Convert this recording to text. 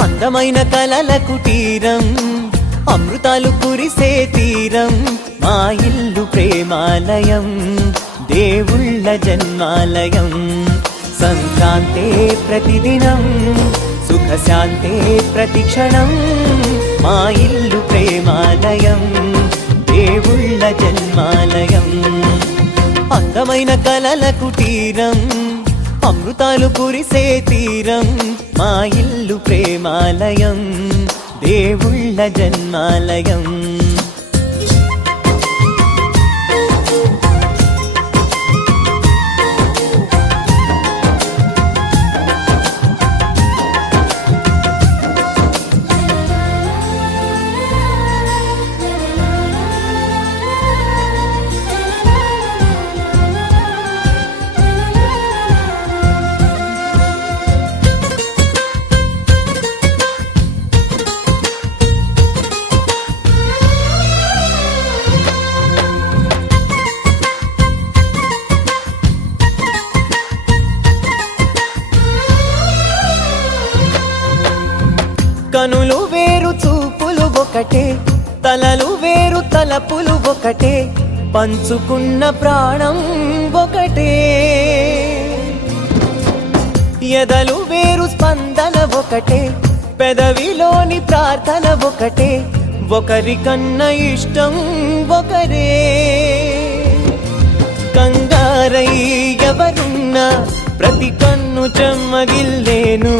అందమైన కలల కుటీరం, అమృతాలు కురిసే తీరం, మా ఇల్లు ప్రేమాలయం, దేవుళ్ళ జన్మాలయం. సంక్రాంతే ప్రతిదినం, సుఖశాంతే ప్రతిక్షణం, మా ఇల్లు ప్రేమాలయం, దేవుళ్ళ జన్మాలయం. అందమైన కలల కుటీరం, అమృతాలు కురిసే తీరం, మా ఇల్లు ప్రేమాలయం, దేవుళ్ళ జన్మాలయం. కనులు వేరు చూపులు ఒకటే, తలలు వేరు తలపులు ఒకటే, పంచుకున్న ప్రాణం ఒకటే. ఎదలు వేరు స్పందన ఒకటే, పెదవిలోని ప్రార్థన ఒకటే, ఒకరికన్నా ఇష్టం ఒకరే. కంగారై ఎవరున్నా ప్రతి కన్ను చెమ్మగిల్లేను,